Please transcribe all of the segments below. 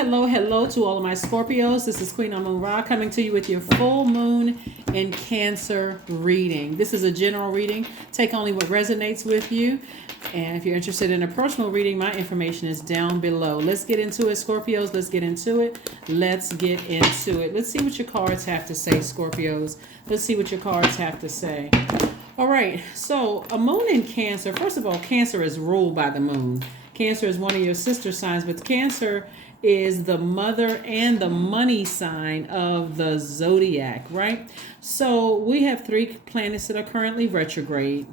hello to all of my Scorpios. This is Queen Amun Ra coming to you with your full moon in Cancer reading. This is a general reading. Take only what resonates with you. And if you're interested in a personal reading, my information is down below. Let's get into it, Scorpios. Let's get into it. Let's get into it. Let's see what your cards have to say, Scorpios. Let's see what your cards have to say. All right, so a moon in Cancer. First of all, Cancer is ruled by the moon. Cancer is one of your sister signs, but Cancer is the mother and the money sign of the Zodiac, right? So we have 3 planets that are currently retrograde.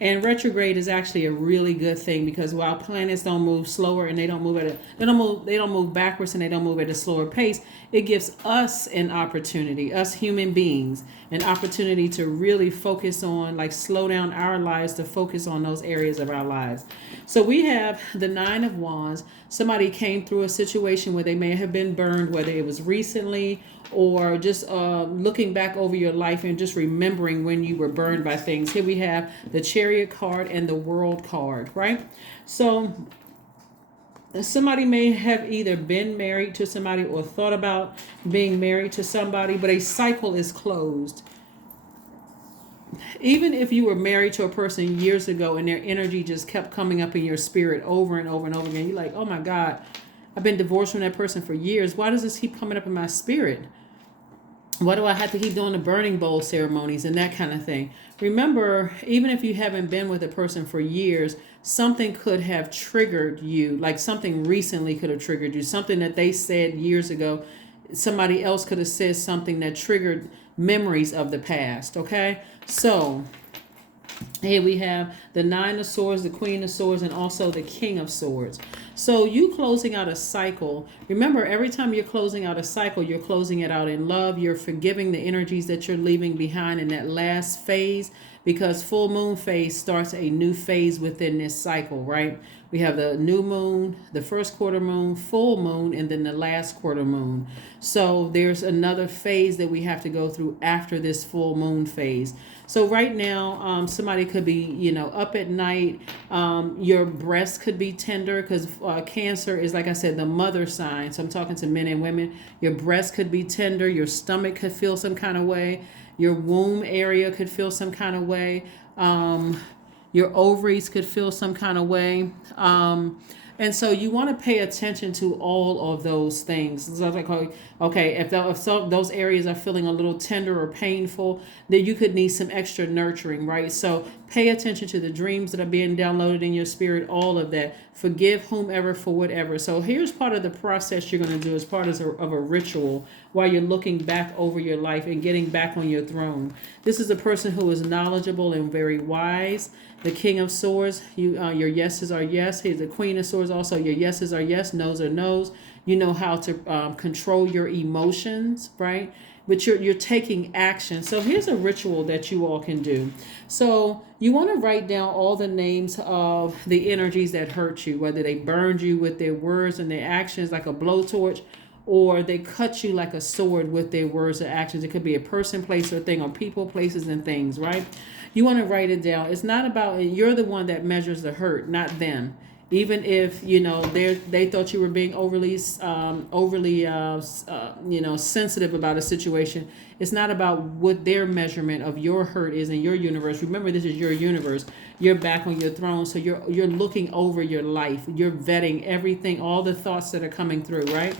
And retrograde is actually a really good thing because while planets don't move slower and they don't move they don't move backwards and they don't move at a slower pace, it gives us an opportunity, us human beings, an opportunity to really focus on, like, slow down our lives to focus on those areas of our lives. So we have the 9 of Wands. Somebody came through a situation where they may have been burned, whether it was recently or just looking back over your life and just remembering when you were burned by things. Here we have the Chariot card and the World card, right? So somebody may have either been married to somebody or thought about being married to somebody, but a cycle is closed. Even if you were married to a person years ago and their energy just kept coming up in your spirit over and over and over again, you're like, oh my God, I've been divorced from that person for years. Why does this keep coming up in my spirit? Why do I have to keep doing the burning bowl ceremonies and that kind of thing? Remember, even if you haven't been with a person for years, something could have triggered you, like something recently could have triggered you, something that they said years ago. Somebody else could have said something that triggered memories of the past, okay? So here we have the 9 of Swords, the Queen of Swords, and also the King of Swords. So you closing out a cycle. Remember, every time you're closing out a cycle, you're closing it out in love. You're forgiving the energies that you're leaving behind in that last phase, because full moon phase starts a new phase within this cycle, right? We have the new moon, the first quarter moon, full moon, and then the last quarter moon. So there's another phase that we have to go through after this full moon phase. So right now, somebody could be, up at night. Your breast could be tender because Cancer is, like I said, the mother sign. So I'm talking to men and women. Your breast could be tender. Your stomach could feel some kind of way. Your womb area could feel some kind of way. Your ovaries could feel some kind of way. And so you want to pay attention to all of those things. So like, okay, if those areas are feeling a little tender or painful, then you could need some extra nurturing, right? So pay attention to the dreams that are being downloaded in your spirit, all of that. Forgive whomever for whatever. So here's part of the process you're going to do as part of a ritual while you're looking back over your life and getting back on your throne. This is a person who is knowledgeable and very wise. The King of Swords, your yeses are yes. He's the Queen of Swords also. Your yeses are yes, no's are no's. You know how to control your emotions, right? But you're taking action. So here's a ritual that you all can do. So you want to write down all the names of the energies that hurt you, whether they burned you with their words and their actions like a blowtorch, or they cut you like a sword with their words or actions. It could be a person, place, or thing, or people, places, and things, right? You want to write it down. It's not about, you're the one that measures the hurt, not them. Even if, they thought you were being overly sensitive about a situation. It's not about what their measurement of your hurt is in your universe. Remember, this is your universe. You're back on your throne. So you're looking over your life. You're vetting everything, all the thoughts that are coming through, right?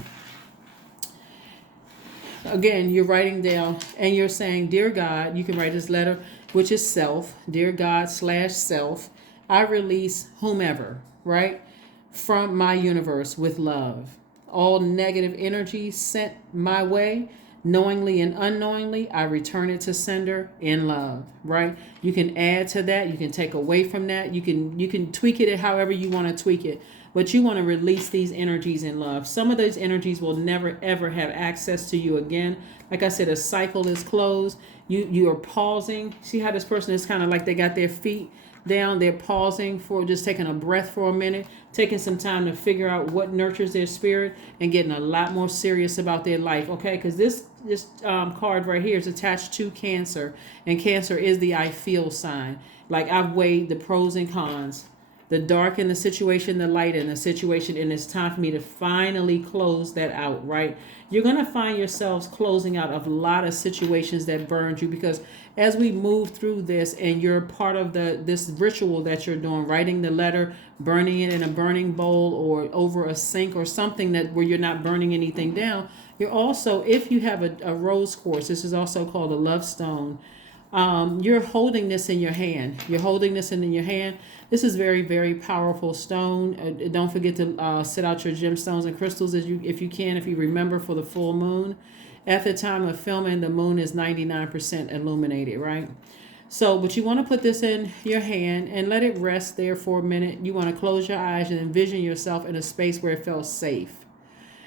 Again, you're writing down and you're saying, Dear God, you can write this letter, which is self. Dear God/self, I release whomever, right, from my universe with love. All negative energy sent my way, knowingly and unknowingly, I return it to sender in love, right? You can add to that. You can take away from that. You can tweak it however you want to tweak it. But you want to release these energies in love. Some of those energies will never, ever have access to you again. Like I said, a cycle is closed. You are pausing. See how this person is kind of like they got their feet down. They're pausing for just taking a breath for a minute, taking some time to figure out what nurtures their spirit and getting a lot more serious about their life, okay? Because this card right here is attached to Cancer, and Cancer is the I feel sign. Like, I've weighed the pros and cons. The dark in the situation, the light in the situation, and it's time for me to finally close that out, right? You're going to find yourselves closing out of a lot of situations that burned you, because as we move through this and you're part of this ritual that you're doing, writing the letter, burning it in a burning bowl or over a sink or something that where you're not burning anything down, you're also, if you have a rose quartz, this is also called a love stone. You're holding this in your hand. You're holding this in your hand. This is very, very powerful stone. Don't forget to set out your gemstones and crystals if you can, if you remember, for the full moon. At the time of filming, the moon is 99% illuminated, right? So, but you want to put this in your hand and let it rest there for a minute. You want to close your eyes and envision yourself in a space where it felt safe.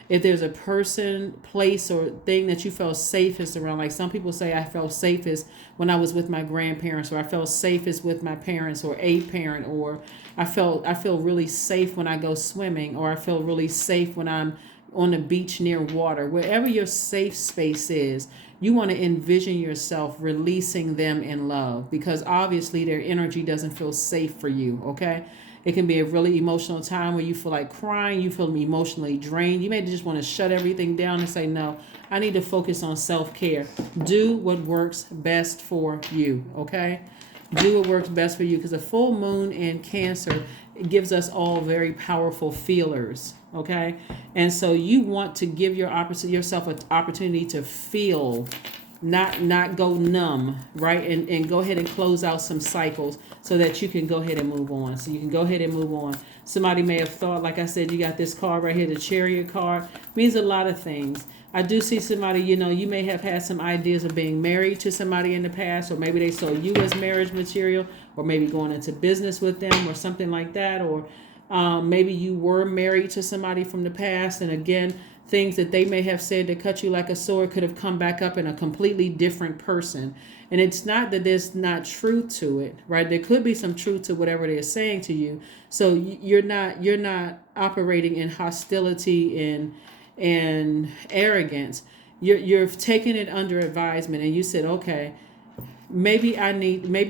If there's a person, place, or thing that you felt safest around, like some people say I felt safest when I was with my grandparents, or I felt safest with my parents or a parent, or I feel really safe when I go swimming, or I feel really safe when I'm on the beach near water. Wherever your safe space is, you want to envision yourself releasing them in love, because obviously their energy doesn't feel safe for you, okay? It can be a really emotional time where you feel like crying, you feel emotionally drained. You may just want to shut everything down and say, no, I need to focus on self-care. Do what works best for you, okay? Do what works best for you, because a full moon in Cancer, it gives us all very powerful feelers, okay? And so you want to give yourself an opportunity to feel, not go numb, right? And go ahead and close out some cycles so that you can go ahead and move on. So you can go ahead and move on. Somebody may have thought, like I said, you got this card right here, the Chariot card, means a lot of things. I do see somebody, you may have had some ideas of being married to somebody in the past, or maybe they saw you as marriage material, or maybe going into business with them or something like that, or maybe you were married to somebody from the past, and again, things that they may have said to cut you like a sword could have come back up in a completely different person. And it's not that there's not truth to it, right? There could be some truth to whatever they're saying to you. So you're not operating in hostility and arrogance. You're taking it under advisement, and you said, okay, maybe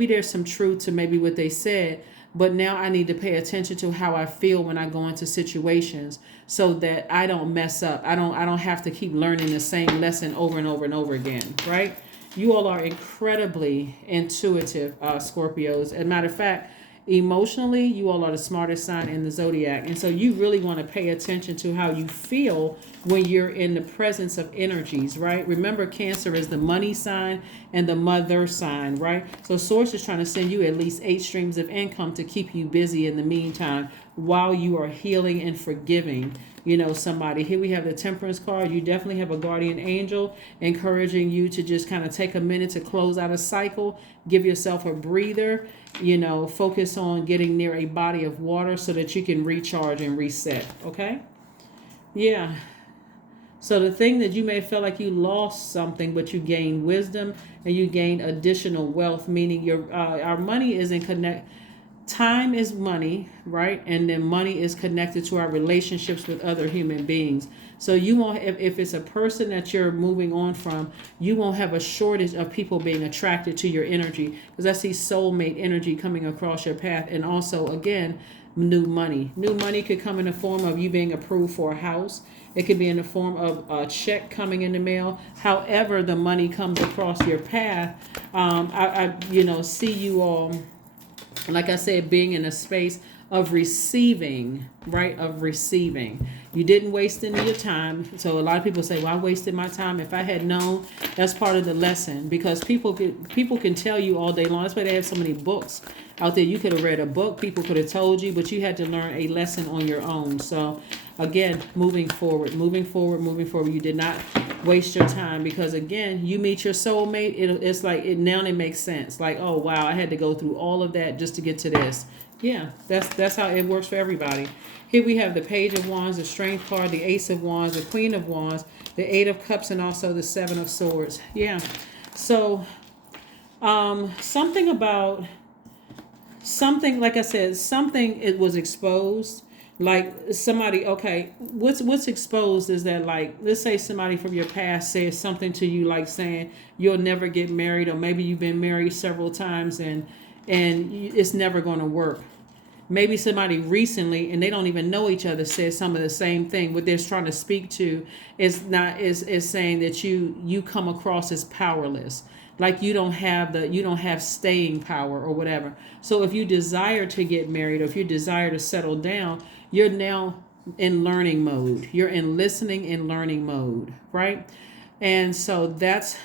there's some truth to maybe what they said, but now I need to pay attention to how I feel when I go into situations so that I don't mess up. I don't have to keep learning the same lesson over and over and over again, right? You all are incredibly intuitive, Scorpios. As a matter of fact, emotionally, you all are the smartest sign in the Zodiac. And so you really want to pay attention to how you feel when you're in the presence of energies, right? Remember, Cancer is the money sign and the mother sign, right? So Source is trying to send you at least 8 streams of income to keep you busy in the meantime while you are healing and forgiving, somebody. Here we have the Temperance card. You definitely have a guardian angel encouraging you to just kind of take a minute to close out a cycle, give yourself a breather, focus on getting near a body of water so that you can recharge and reset, okay? Yeah. So the thing that you may feel like you lost something, but you gained wisdom and you gained additional wealth, meaning our money is in connect. Time is money, right? And then money is connected to our relationships with other human beings. So you won't, if it's a person that you're moving on from, you won't have a shortage of people being attracted to your energy, because I see soulmate energy coming across your path. And also, again, new money. New money could come in the form of you being approved for a house. It could be in the form of a check coming in the mail. However the money comes across your path, I see you all, like I said, being in a space of receiving, right? Of receiving. You didn't waste any of your time. So a lot of people say, well, I wasted my time. If I had known, that's part of the lesson, because people can tell you all day long. That's why they have so many books out there. You could have read a book, people could have told you, but you had to learn a lesson on your own. So again, moving forward. You did not waste your time, because again, you meet your soulmate. It's like now it makes sense. Like, oh wow, I had to go through all of that just to get to this. Yeah, that's how it works for everybody. Here we have the Page of Wands, the Strength card, the Ace of Wands, the Queen of Wands, the Eight of Cups, and also the Seven of Swords. Yeah. So something, like I said, something it was exposed. Like somebody, okay, what's exposed is that, like, let's say somebody from your past says something to you, like saying you'll never get married, or maybe you've been married several times and it's never going to work. maybe somebody recently, and they don't even know each other, says some of the same thing. What they're trying to speak to is saying that you come across as powerless, like you don't have staying power or whatever. So if you desire to get married, or if you desire to settle down, you're now in learning mode. You're in listening and learning mode, right? And so that's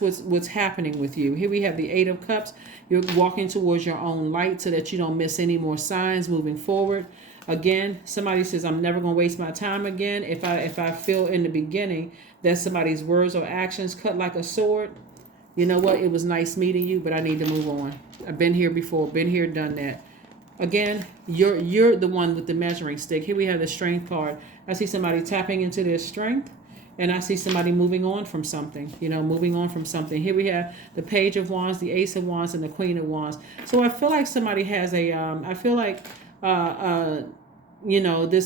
what's happening with you. Here we have the Eight of Cups. You're walking towards your own light so that you don't miss any more signs moving forward. Again, somebody says, I'm never going to waste my time again. If I feel in the beginning that somebody's words or actions cut like a sword, you know what? It was nice meeting you, but I need to move on. I've been here before, been here, done that. Again, you're the one with the measuring stick. Here we have the Strength card. I see somebody tapping into their strength. And I see somebody moving on from something, moving on from something. Here we have the Page of Wands, the Ace of Wands, and the Queen of Wands. So I feel like somebody has this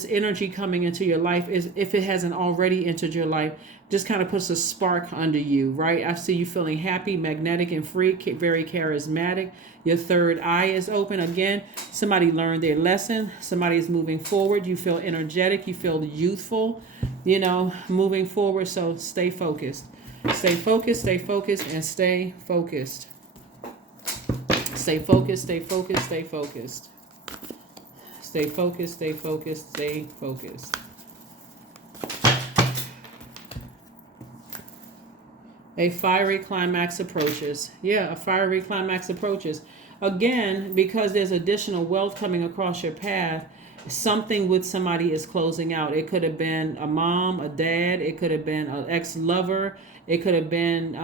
energy coming into your life, is if it hasn't already entered your life, just kind of puts a spark under you, right? I see you feeling happy, magnetic, and free, very charismatic. Your third eye is open. Again, somebody learned their lesson. Somebody is moving forward. You feel energetic. You feel youthful, moving forward. So stay focused. Stay focused, stay focused, and stay focused. Stay focused, stay focused, stay focused. Stay focused, stay focused, stay focused. A fiery climax approaches. Yeah, a fiery climax approaches. Again, because there's additional wealth coming across your path, something with somebody is closing out. It could have been a mom, a dad. It could have been an ex-lover. It could have been,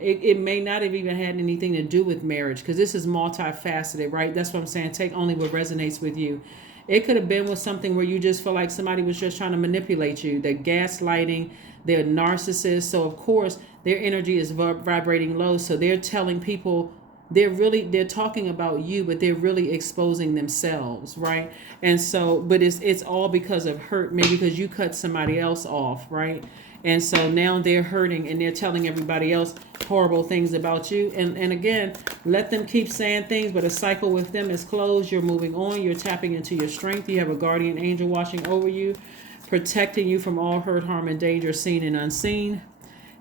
it may not have even had anything to do with marriage, because this is multifaceted, right? That's what I'm saying. Take only what resonates with you. It could have been with something where you just feel like somebody was just trying to manipulate you. They're gaslighting. They're narcissists. So, of course, their energy is vibrating low. So they're telling people, they're talking about you, but they're really exposing themselves, right? And so, but it's all because of hurt, maybe because you cut somebody else off, right? And so now they're hurting and they're telling everybody else horrible things about you. And again, let them keep saying things, but a cycle with them is closed. You're moving on. You're tapping into your strength. You have a guardian angel watching over you, protecting you from all hurt, harm, and danger, seen and unseen.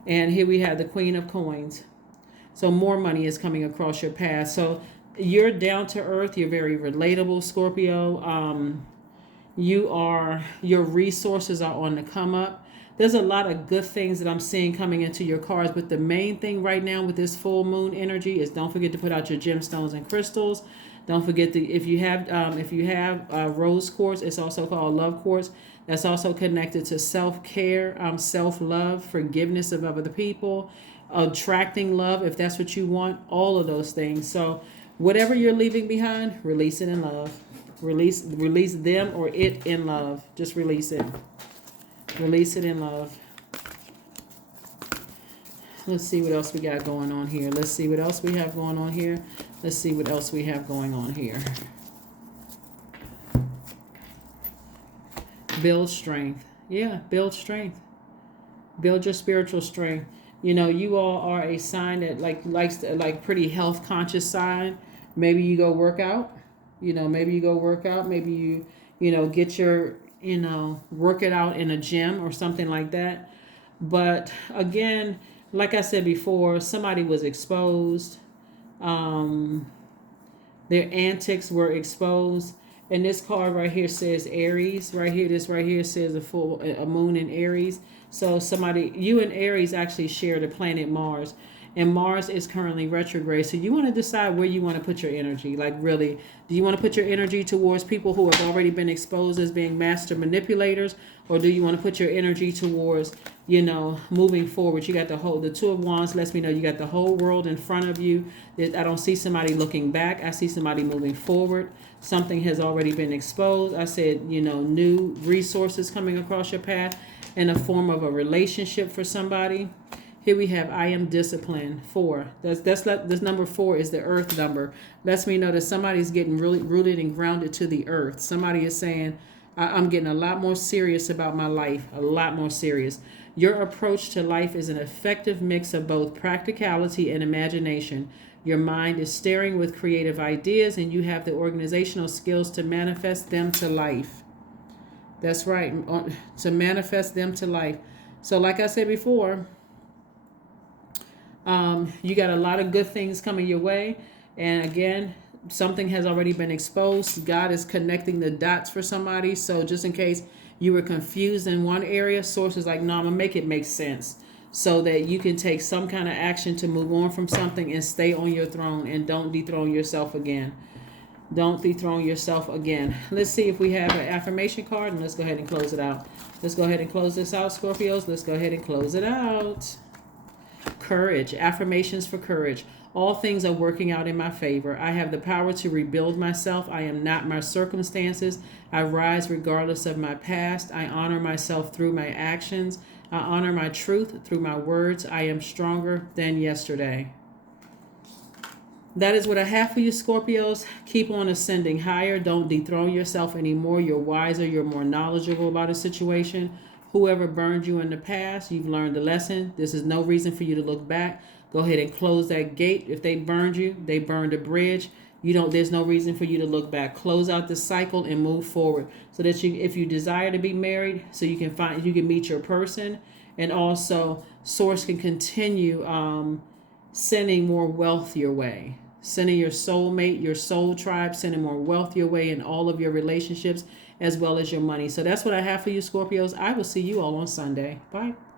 And here we have the Queen of Coins. So more money is coming across your path. So you're down to earth. You're very relatable, Scorpio. Your resources are on the come up. There's a lot of good things that I'm seeing coming into your cards, but the main thing right now with this full moon energy is don't forget to put out your gemstones and crystals. Don't forget if you have rose quartz, it's also called love quartz. That's also connected to self-care, self-love, forgiveness of other people, attracting love if that's what you want, all of those things. So whatever you're leaving behind, release it in love. Release them or it in love. Just release it. Release it in love. Let's see what else we got going on here. Let's see what else we have going on here. Let's see what else we have going on here. Build strength. Yeah, build strength. Build your spiritual strength. You all are a sign that likes pretty health conscious sign. Maybe you go work out. Maybe you go work out. Maybe you get your work it out in a gym or something like that. But again, like I said before, somebody was exposed. Their antics were exposed. And this card right here says Aries. This right here says a moon in Aries. So you and Aries actually share the planet Mars. And Mars is currently retrograde. So you want to decide where you want to put your energy. Like really, do you want to put your energy towards people who have already been exposed as being master manipulators? Or do you want to put your energy towards, moving forward? You got the Two of Wands lets me know you got the whole world in front of you. I don't see somebody looking back. I see somebody moving forward. Something has already been exposed. I said, new resources coming across your path in the form of a relationship for somebody. Here we have I am disciplined. 4. This number 4 is the earth number. Lets me know that somebody's getting really rooted and grounded to the earth. Somebody is saying, I'm getting a lot more serious about my life, a lot more serious. Your approach to life is an effective mix of both practicality and imagination. Your mind is staring with creative ideas, and you have the organizational skills to manifest them to life. That's right, to manifest them to life. So, like I said before, you got a lot of good things coming your way. And again, something has already been exposed. God is connecting the dots for somebody. So just in case you were confused in one area, source is like, no, I'm going to make it make sense so that you can take some kind of action to move on from something and stay on your throne and don't dethrone yourself again. Don't dethrone yourself again. Let's see if we have an affirmation card, and let's go ahead and close it out. Let's go ahead and close this out, Scorpios. Let's go ahead and close it out. Courage. Affirmations for courage. All things are working out in my favor. I have the power to rebuild myself. I am not my circumstances. I rise regardless of my past. I honor myself through my actions. I honor my truth through my words. I am stronger than yesterday. That is what I have for you, Scorpios. Keep on ascending higher. Don't dethrone yourself anymore. You're wiser. You're more knowledgeable about a situation. Whoever burned you in the past, you've learned the lesson. This is no reason for you to look back. Go ahead and close that gate. If they burned you, they burned a bridge. There's no reason for you to look back. Close out the cycle and move forward so that if you desire to be married, so you can meet your person, and also source can continue sending more wealth your way. Sending your soulmate, your soul tribe, sending more wealth your way in all of your relationships as well as your money. So that's what I have for you, Scorpios. I will see you all on Sunday. Bye.